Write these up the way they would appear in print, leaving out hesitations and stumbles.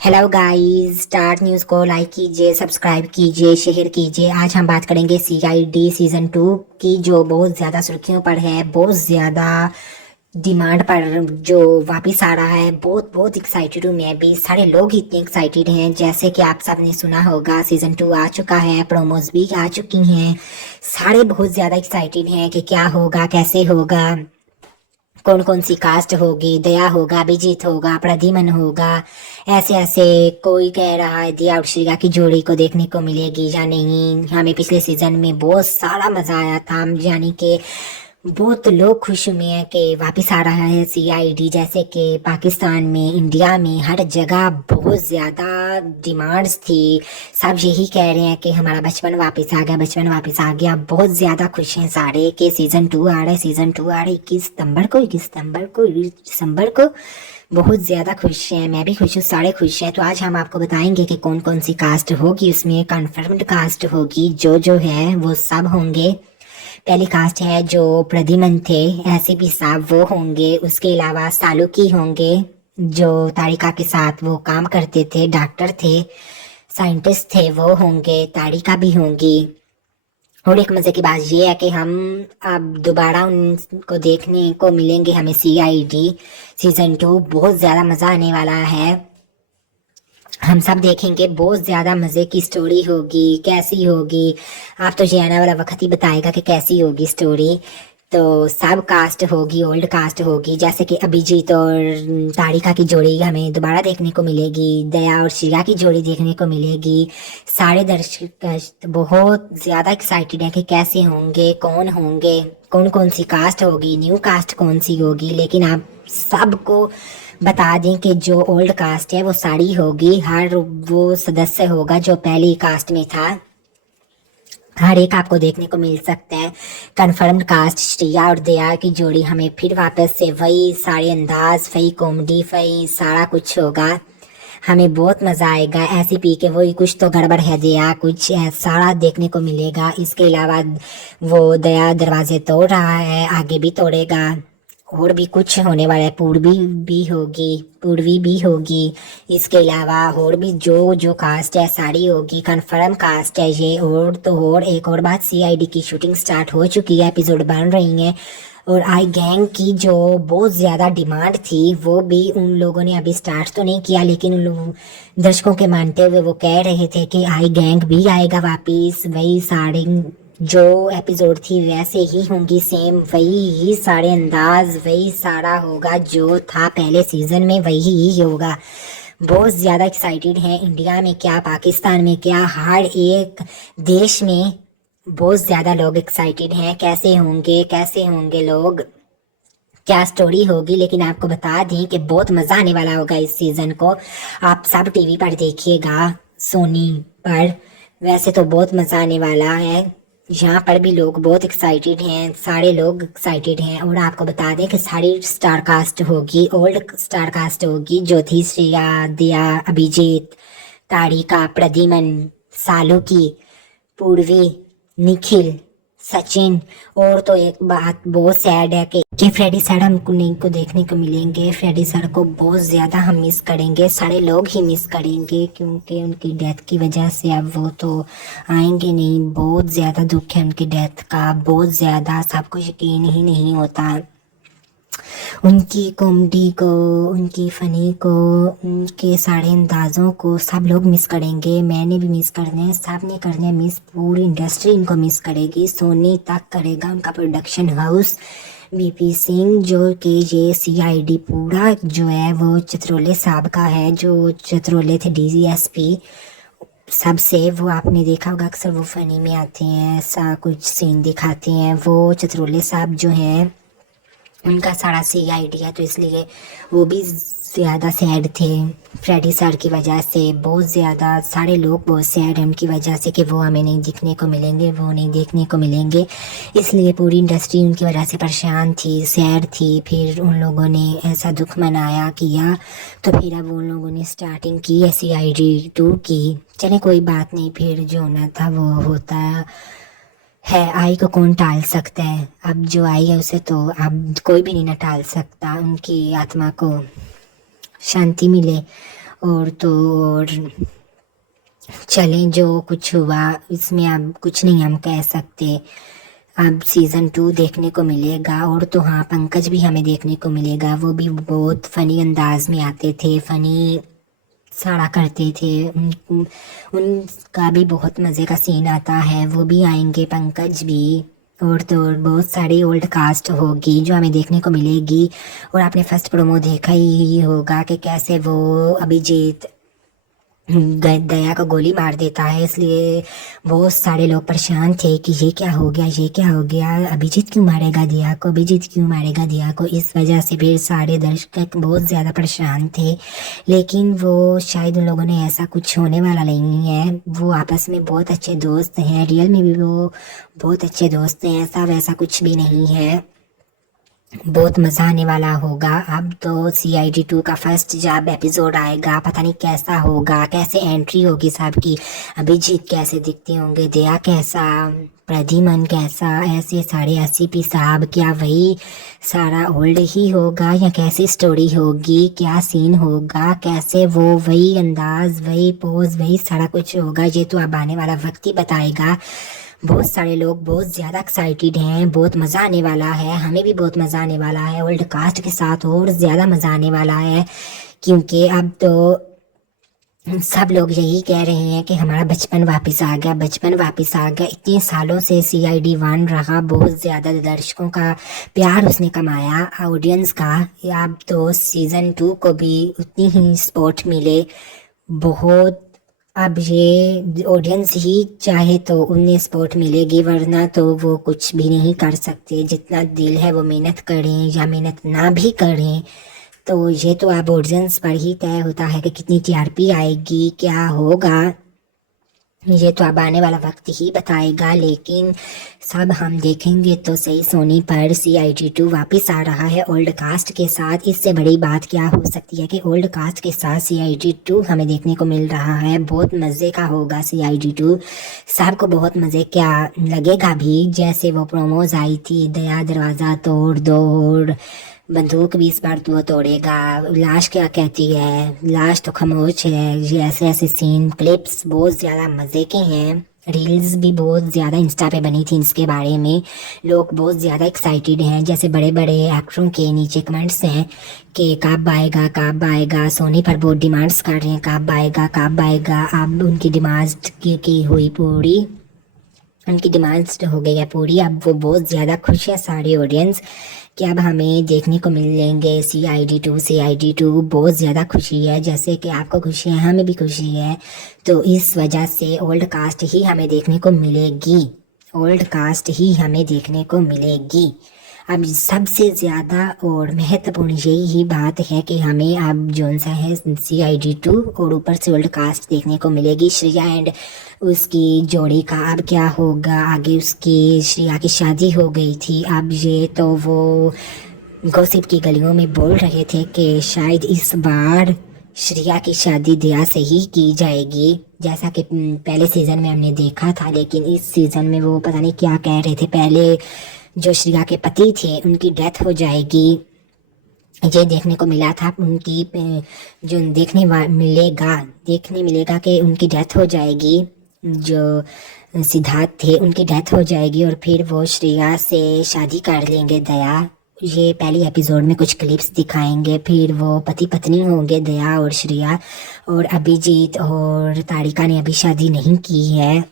Hello guys, star news को like कीजिए, subscribe कीजिए, शेयर कीजिए। आज हम बात करेंगे सीआईडी सीजन 2 की, जो बहुत ज़्यादा सुर्खियों पर है, बहुत ज़्यादा डिमांड पर जो वापस आ रहा है। बहुत बहुत एक्साइटेड हूँ मैं भी, सारे लोग ही इतने एक्साइटेड हैं। जैसे कि आप सब ने सुना होगा, सीजन 2 आ चुका है, प्रोमोज भी आ चुकी हैं। सारे बहुत ज़्यादा एक्साइटेड हैं कि क्या होगा, कैसे होगा, कौन कौन सी कास्ट होगी। दया होगा, अभिजीत होगा, प्रद्युमन होगा, ऐसे ऐसे। कोई कह रहा है दिया और श्रेया की जोड़ी को देखने को मिलेगी या नहीं। हमें पिछले सीजन में बहुत सारा मजा आया था, हम यानी कि बहुत लोग खुश हुए हैं कि वापस आ रहा है सीआईडी। जैसे कि पाकिस्तान में, इंडिया में, हर जगह बहुत ज़्यादा डिमांड्स थी। सब यही कह रहे हैं कि हमारा बचपन वापस आ गया, बचपन वापस आ गया। बहुत ज़्यादा खुश हैं सारे कि सीज़न 2 आ रहा है, सीज़न 2 आ रहा है। 21 सितंबर को बहुत ज़्यादा खुश हैं। मैं भी खुश हूँ, सारे खुश हैं। तो आज हम आपको बताएंगे कि कौन कौन सी कास्ट होगी उसमें। कन्फर्म्ड कास्ट होगी, जो है वो सब होंगे। पहली कास्ट है जो प्रद्युमन थे, ऐसे भी साहब वो होंगे। उसके अलावा सालुकी होंगे, जो तारिका के साथ वो काम करते थे, डॉक्टर थे, साइंटिस्ट थे, वो होंगे। तारिका भी होंगी। और एक मजे की बात ये है कि हम अब दोबारा उनको देखने को मिलेंगे, हमें सीआईडी सीजन 2। बहुत ज्यादा मजा आने वाला है, हम सब देखेंगे। बहुत ज्यादा मजे की स्टोरी होगी। कैसी होगी आप तो ये आने वाला वक्त ही बताएगा कि कैसी होगी स्टोरी। तो सब कास्ट होगी, ओल्ड कास्ट होगी। जैसे कि अभिजीत और तारिका की जोड़ी हमें दोबारा देखने को मिलेगी, दया और श्रेया की जोड़ी देखने को मिलेगी। सारे दर्शक बहुत ज्यादा एक्साइटेड हैं कि कैसे होंगे, कौन होंगे, कौन कौन सी कास्ट होगी, न्यू कास्ट कौन सी होगी। लेकिन आप सबको बता दें कि जो ओल्ड कास्ट है वो सारी होगी। हर वो सदस्य होगा जो पहली कास्ट में था, हर एक आपको देखने को मिल सकता है। कंफर्म्ड कास्ट श्रेया और दया की जोड़ी हमें फिर वापस से वही सारे अंदाज, वही कॉमेडी, वही सारा कुछ होगा। हमें बहुत मजा आएगा। ऐसे पी के वही कुछ तो गड़बड़ है दया, कुछ सारा देखने को मिलेगा। इसके अलावा वो दया दरवाजे तोड़ रहा है, आगे भी तोड़ेगा। और भी कुछ होने वाला है। पूर्वी भी होगी। इसके अलावा और भी जो कास्ट है सारी होगी। कंफर्म कास्ट है ये। और तो और एक और बात, सीआईडी की शूटिंग स्टार्ट हो चुकी है, एपिसोड बन रही हैं। और आई गैंग की जो बहुत ज़्यादा डिमांड थी वो भी उन लोगों ने अभी स्टार्ट तो नहीं किया, लेकिन उन लोगों दर्शकों के मानते हुए वो कह रहे थे कि आई गैंग भी आएगा वापिस। वही सारे जो एपिसोड थी वैसे ही होंगी, सेम वही ही सारे अंदाज, वही सारा होगा जो था पहले सीजन में, वही ही होगा। बहुत ज़्यादा एक्साइटेड हैं। इंडिया में क्या, पाकिस्तान में क्या, हर एक देश में बहुत ज़्यादा लोग एक्साइटेड हैं। कैसे होंगे लोग, क्या स्टोरी होगी। लेकिन आपको बता दें कि बहुत मज़ा आने वाला होगा इस सीज़न को। आप सब टीवी पर देखिएगा, सोनी पर। वैसे तो बहुत मज़ा आने वाला है। यहाँ पर भी लोग बहुत एक्साइटेड हैं, सारे लोग एक्साइटेड हैं। और आपको बता दें कि सारी स्टार कास्ट होगी, ओल्ड स्टार कास्ट होगी, जो थी श्रेया, दिया, अभिजीत, तारिका, प्रद्युमन, सालुकी, पूर्वी, निखिल, सचिन। और तो एक बात बहुत सैड है कि फ्रेडी सर हमको नहीं को देखने को मिलेंगे। फ्रेडी सर को बहुत ज़्यादा हम मिस करेंगे, सारे लोग ही मिस करेंगे, क्योंकि उनकी डेथ की वजह से अब वो तो आएंगे नहीं। बहुत ज़्यादा दुख है उनकी डेथ का, बहुत ज़्यादा। सबको यकीन ही नहीं होता उनकी कॉमेडी को, उनकी फ़नी को, उनके सारे अंदाज़ों को सब लोग मिस करेंगे। मैंने भी मिस करने हैं, सब ने करने हैं मिस। पूरी इंडस्ट्री इनको मिस करेगी, सोनी तक करेगा। उनका प्रोडक्शन हाउस बीपी सिंह, जो कि ये सीआईडी पूरा जो है वो चित्रोले साहब का है, जो चित्रोले थे डीजीएसपी सबसे। वो आपने देखा होगा, अक्सर वो फ़नी में आते हैं, ऐसा कुछ सीन दिखाते हैं। वो चित्रोले साहब जो हैं उनका सारा सीआईडी है, तो इसलिए वो भी ज़्यादा सैड थे फ्रेडी सर की वजह से। बहुत ज़्यादा सारे लोग बहुत सैड हैं उनकी वजह से कि वो हमें नहीं दिखने को मिलेंगे, वो नहीं देखने को मिलेंगे। इसलिए पूरी इंडस्ट्री उनकी वजह से परेशान थी, सैड थी। फिर उन लोगों ने ऐसा दुख मनाया किया, तो फिर अब उन लोगों ने स्टार्टिंग की है सीआईडी 2 की। चले कोई बात नहीं, फिर जो होना था वो होता है। आई को कौन टाल सकता है। अब जो आई है उसे तो अब कोई भी नहीं ना टाल सकता। उनकी आत्मा को शांति मिले और तो और चलें, जो कुछ हुआ इसमें अब कुछ नहीं हम कह सकते। अब सीज़न 2 देखने को मिलेगा। और तो हाँ, पंकज भी हमें देखने को मिलेगा। वो भी बहुत फ़नी अंदाज में आते थे, फ़नी साड़ा करते थे। उनका भी बहुत मज़े का सीन आता है, वो भी आएंगे, पंकज भी। और तो और बहुत सारी ओल्ड कास्ट होगी जो हमें देखने को मिलेगी। और आपने फर्स्ट प्रोमो देखा ही होगा कि कैसे वो अभिजीत दया को गोली मार देता है, इसलिए बहुत सारे लोग परेशान थे कि ये क्या हो गया, ये क्या हो गया, अभिजीत क्यों मारेगा दिया को, अभिजीत क्यों मारेगा दिया को। इस वजह से फिर सारे दर्शक बहुत ज़्यादा परेशान थे। लेकिन वो शायद उन लोगों ने ऐसा कुछ होने वाला नहीं है। वो आपस में बहुत अच्छे दोस्त हैं, रियल में भी वो बहुत अच्छे दोस्त हैं, ऐसा वैसा कुछ भी नहीं है। बहुत मज़ा आने वाला होगा। अब तो CID 2 का फर्स्ट जब एपिसोड आएगा, पता नहीं कैसा होगा, कैसे एंट्री होगी सबकी। अभिजीत कैसे दिखते होंगे, दया कैसा, प्रद्युमन कैसा, ऐसे सारे SCP साहब, क्या वही सारा ओल्ड ही होगा या कैसी स्टोरी होगी, क्या सीन होगा, कैसे वो वही अंदाज, वही पोज, वही सारा कुछ होगा। ये तो अब आने वाला वक्त ही बताएगा। बहुत सारे लोग बहुत ज़्यादा एक्साइटेड हैं, बहुत मज़ा आने वाला है, हमें भी बहुत मज़ा आने वाला है। ओल्ड कास्ट के साथ और ज़्यादा मज़ा आने वाला है, क्योंकि अब तो सब लोग यही कह रहे हैं कि हमारा बचपन वापस आ गया, बचपन वापस आ गया। इतने सालों से CID 1 रहा, बहुत ज़्यादा दर्शकों का प्यार उसने कमाया, ऑडियंस का। अब तो सीज़न 2 को भी उतनी ही सपोर्ट मिले, बहुत। अब ये ऑडियंस ही चाहे तो उन्हें सपोर्ट मिलेगी, वरना तो वो कुछ भी नहीं कर सकते। जितना दिल है वो मेहनत करें या मेहनत ना भी करें, तो ये तो अब ऑडियंस पर ही तय होता है कि कितनी TRP आएगी, क्या होगा। ये तो अब आने वाला वक्त ही बताएगा। लेकिन सब हम देखेंगे तो सही, सोनी पर CID 2 वापस आ रहा है ओल्ड कास्ट के साथ। इससे बड़ी बात क्या हो सकती है कि ओल्ड कास्ट के साथ CID 2 हमें देखने को मिल रहा है। बहुत मज़े का होगा CID 2, सबको बहुत मज़े क्या लगेगा भी। जैसे वो प्रोमोज आई थी, दया दरवाज़ा तोड़ दो और बंदूक भी इस बार तो वो तोड़ेगा, लाश क्या कहती है, लाश तो खामोश है। ये ऐसे ऐसे सीन क्लिप्स बहुत ज़्यादा मज़े के हैं। रील्स भी बहुत ज़्यादा इंस्टा पे बनी थी इसके बारे में, लोग बहुत ज़्यादा एक्साइटेड हैं। जैसे बड़े बड़े एक्टरों के नीचे कमेंट्स हैं कि कब आएगा, कब आएगा। सोनी पर बहुत डिमांड्स कर रहे हैं, कब आएगा, कब आएगा। अब उनकी डिमांड्स की हुई पूरी, उनकी डिमांड्स हो गई है पूरी। अब वो बहुत ज़्यादा खुश है सारे ऑडियंस कि अब हमें देखने को मिलेंगे CID 2 बहुत ज़्यादा खुशी है। जैसे कि आपको खुशी है, हमें भी खुशी है। तो इस वजह से ओल्ड कास्ट ही हमें देखने को मिलेगी, ओल्ड कास्ट ही हमें देखने को मिलेगी। अब सबसे ज़्यादा और महत्वपूर्ण यही ही बात है कि हमें अब जोन सा है CID 2 और ऊपर से ओल्ड कास्ट देखने को मिलेगी। श्रेया एंड उसकी जोड़ी का अब क्या होगा आगे। उसकी श्रेया की शादी हो गई थी, अब ये तो वो गॉसिप की गलियों में बोल रहे थे कि शायद इस बार श्रेया की शादी दया से ही की जाएगी, जैसा कि पहले सीज़न में हमने देखा था। लेकिन इस सीज़न में वो पता नहीं क्या कह रहे थे, पहले जो श्रेया के पति थे उनकी डेथ हो जाएगी, ये देखने को मिला था। उनकी जो देखने मिलेगा कि उनकी डेथ हो जाएगी। जो सिद्धार्थ थे उनकी डेथ हो जाएगी और फिर वो श्रेया से शादी कर लेंगे दया। ये पहली एपिसोड में कुछ क्लिप्स दिखाएंगे, फिर वो पति पत्नी होंगे दया और श्रेया। और अभिजीत और तारिका ने अभी शादी नहीं की है,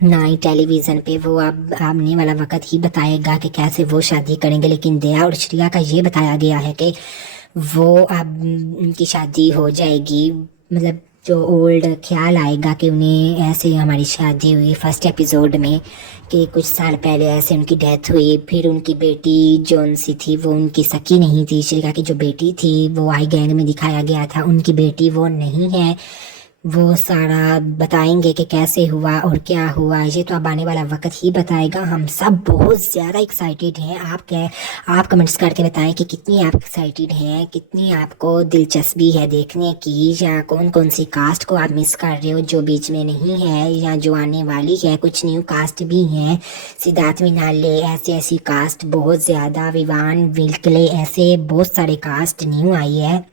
ना ही टेलीविज़न पे। वो अब आने वाला वक्त ही बताएगा कि कैसे वो शादी करेंगे। लेकिन दया और श्रेया का ये बताया गया है कि वो अब उनकी शादी हो जाएगी। मतलब जो ओल्ड ख्याल आएगा कि उन्हें ऐसे हमारी शादी हुई फर्स्ट एपिसोड में कि कुछ साल पहले ऐसे उनकी डेथ हुई। फिर उनकी बेटी जौन सी थी वो उनकी सकी नहीं थी, श्रेया की जो बेटी थी वो आई गैंग में दिखाया गया था, उनकी बेटी वो नहीं है। वो सारा बताएंगे कि कैसे हुआ और क्या हुआ। ये तो अब आने वाला वक्त ही बताएगा। हम सब बहुत ज़्यादा एक्साइटेड हैं। आप कमेंट्स करके बताएं कि कितनी आप एक्साइटेड हैं, कितनी आपको दिलचस्पी है देखने की, या कौन कौन सी कास्ट को आप मिस कर रहे हो जो बीच में नहीं है या जो आने वाली है। कुछ न्यू कास्ट भी हैं, सिद्धार्थ मिनाले, ऐसी कास्ट बहुत ज़्यादा, विवान विल्कले, ऐसे बहुत सारे कास्ट न्यू आई है।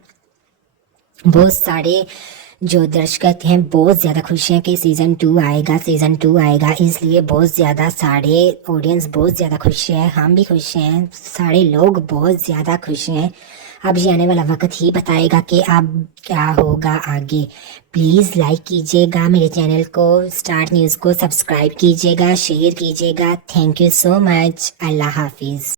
बहुत सारे जो दर्शक हैं बहुत ज़्यादा खुश हैं कि सीज़न 2 आएगा, इसलिए बहुत ज़्यादा सारे ऑडियंस बहुत ज़्यादा खुश है, हम भी खुश हैं, सारे लोग बहुत ज़्यादा खुश हैं। अब ये आने वाला वक्त ही बताएगा कि अब क्या होगा आगे। प्लीज़ लाइक कीजिएगा मेरे चैनल को, स्टार न्यूज़ को सब्सक्राइब कीजिएगा, शेयर कीजिएगा। Thank you so much. अल्लाह हाफिज़।